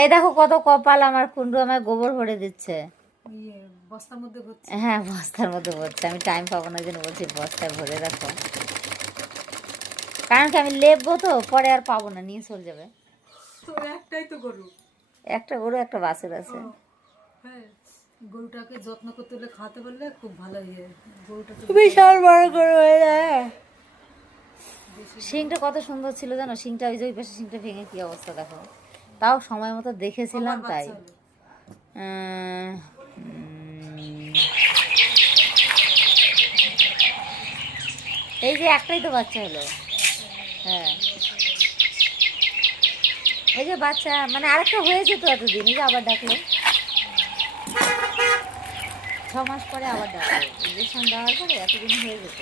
এই দেখো কত কপাল, আমার কুন্ডু আমায় গোবর ভরে দিচ্ছে। বস্তার মধ্যে ভরছে। হ্যাঁ বস্তার মধ্যে ভরছে, আমি টাইম পাবো না, জন্য বলছি বস্তায় ভরে রাখো, কারণ কি আমি লেপবো তো পরে আর পাবো না, নিয়ে চলে যাবে। তো একটাই তো গরু, একটা গরু একটা বাছুর আছে। হ্যাঁ গরুটাকে যত্ন করতে হলে খাওয়াতে পারলে খুব ভালো ইয়ে। গরুটাকে বিশাল বড় গরু হয়ে যায়। শিংটা কত সুন্দর ছিল জানো, শিংটা ওই যে ওই পাশে শিংটা ভেঙে কি অবস্থা দেখো, তাও সময় মতো দেখেছিলাম তাই। এই যে একটাই তো বাচ্চা হলো। হ্যাঁ এই যে বাচ্চা, মানে আরেকটা হয়ে যেত এতদিন, এই যে আবার ডাকলো 6 মাস পরে, আবার ডাকলো ইঞ্জেকশন দেওয়ার পরে এতদিন হয়ে যেত।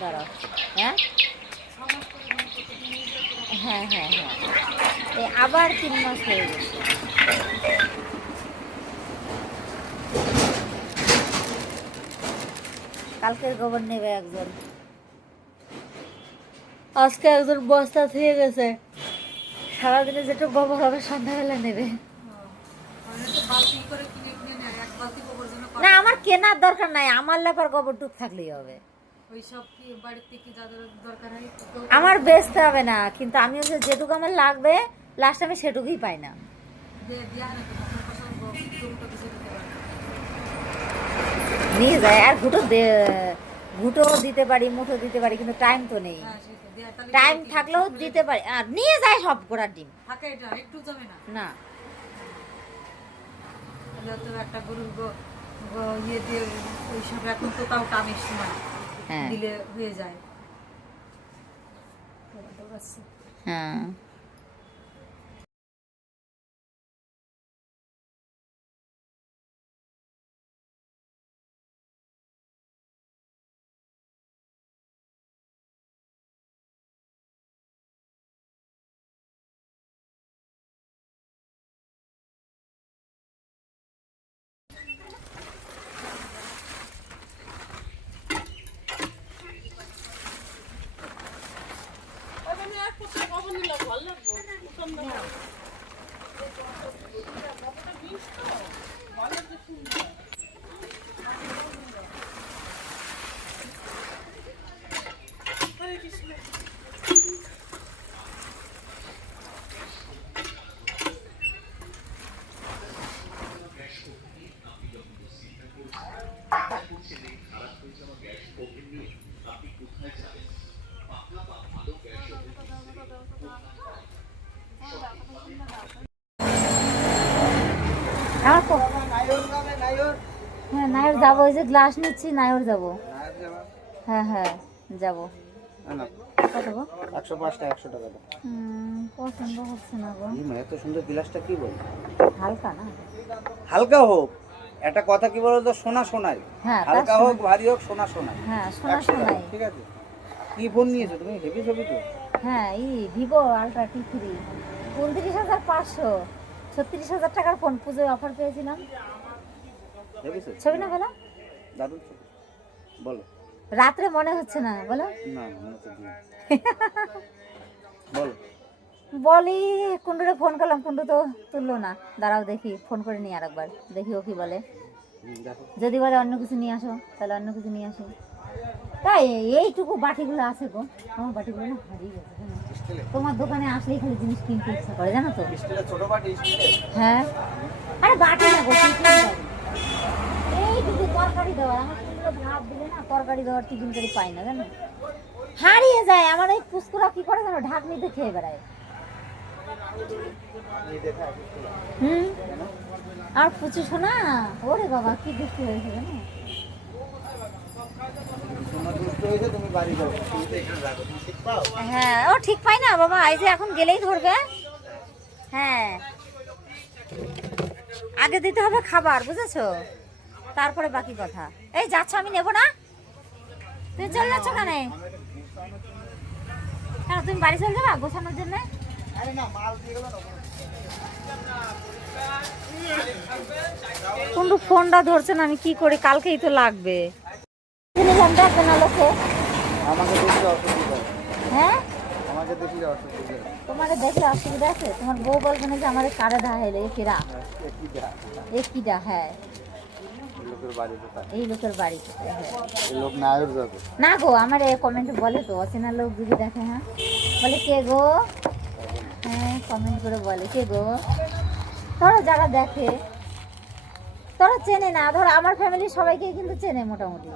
দাঁড়াও, হ্যাঁ হ্যাঁ হ্যাঁ হ্যাঁ এই আবার 3 মাস হয়ে গেছে। কালকের গোবর নেবে একজন, আজকে একজন বস্তা থেকে গেছে, সারাদিনে যেটা গোবর হবে সন্ধ্যাবেলা নেবে। না আমার কেনার দরকার নাই, আমার লেপার গোবর টুক থাকলেই হবে। আমার বেচতে হবে না, কিন্তু আমি হচ্ছে যেটুকু আমার লাগবে লাস্ট আমি সেটুকুই পাই না। নিয়ে যায় আর ঘুটো দিতে পারি, মুঠো দিতে পারি, কিন্তু টাইম তো নেই। টাইম থাকলেও দিতে পারি, আর নিয়ে যায় সব গোড়ার ডিম না। একটা গরুর ইয়ে দিয়ে ওইসব এখন তো তাও কামের সময় দিলে হয়ে যায়। হ্যাঁ হ্যাঁ নায়র যাবো, ওই যে গ্লাস নিচ্ছি, নায়র যাবো। হ্যাঁ হ্যাঁ যাবো। কত গো? 105 টাকা, 100 টাকা। পছন্দ হচ্ছে না গো। এত সুন্দর গ্লাসটা কি বল? হালকা না? হালকা হোক, একটা কথা কি বলতো, সোনা সোনাই। হ্যাঁ হালকা হোক ভারী হোক, সোনা সোনাই। হ্যাঁ সোনা সোনাই। ঠিক আছে। কি ফোন নিয়েছো তুমি? হেভি ছবি তো। হ্যাঁ ভিভো আলট্রা T3 29,500, 36,000 টাকার ফোন, পুজোয় অফার পেয়েছিলাম। ছবি না বলো? দারুণ ছবি। বলো। রাত্রে মনে হচ্ছে না বলো? না মনে হচ্ছে। বলো। বলি কুন্ডুরে ফোন করলাম, কুন্ডু তো তুললো না, দাঁড়াও দেখি ফোন করে নিই আরেকবার, দেখি ও কি বলে। যদি বলে অন্য কিছু নিয়ে আসো, তাহলে অন্য কিছু নিয়ে আসো। তাই এইটুকু বাটিগুলো আছে গো, আমার বাটিগুলো না হারিয়ে গেছে। তোমার দোকানে আসলেই খালি জিনিস কিনতে ইচ্ছা করে জানো তো। ছোট বাটি। হ্যাঁ আরে বাটি না গো, এইটুকু তরকারি দেওয়ার, আমার কুন্ডুরে ভাত দিলে না তরকারি দেওয়ার টিফিন করে পাই না জানো, হারিয়ে যায়। আমার এই পুস্কুরা কি করে জানো, ঢাকনিতে খেয়ে বেড়ায়। আর পুচু শোনা, ওরে বাবা কি দুষ্টু হয়েছে জানো। হ্যাঁ ও ঠিক পাই না বাবা, এই যে এখন গেলেই ধরবে। হ্যাঁ আগে দিতে হবে খাবার, বুঝেছো, তারপরে বাকি কথা। এই যাচ্ছ, আমি নেবো না, তুমি চলে যাচ্ছ কেন? কেন তুমি বাড়ি চলে যাবা গোছানোর জন্য? কিন্তু ফোনটা ধরছে না, আমি কি করি, কালকেই তো লাগবে। হ্যাঁ আমাকে দেখলে অসুবিধা তোমাকে দেখলে অসুবিধা আছে? তোমার বউ বলবে না যে আমাদের কারে ধাইলে একিরা একিরা? হ্যাঁ, লোকের বাড়ি কোথায়? এই লোকের বাড়ি কোথায়? হ্যাঁ এই লোক নায়ক যাবে। না গো, আমার এই কমেন্ট বলে তো, অচেনা লোক যদি দেখে, হ্যাঁ বলে কে গো, হ্যাঁ কমেন্ট করে বলে কে গো। ধরো যারা দেখে, তোরা চেনে না, ধরো আমার ফ্যামিলির সবাইকে কিন্তু চেনে মোটামুটি,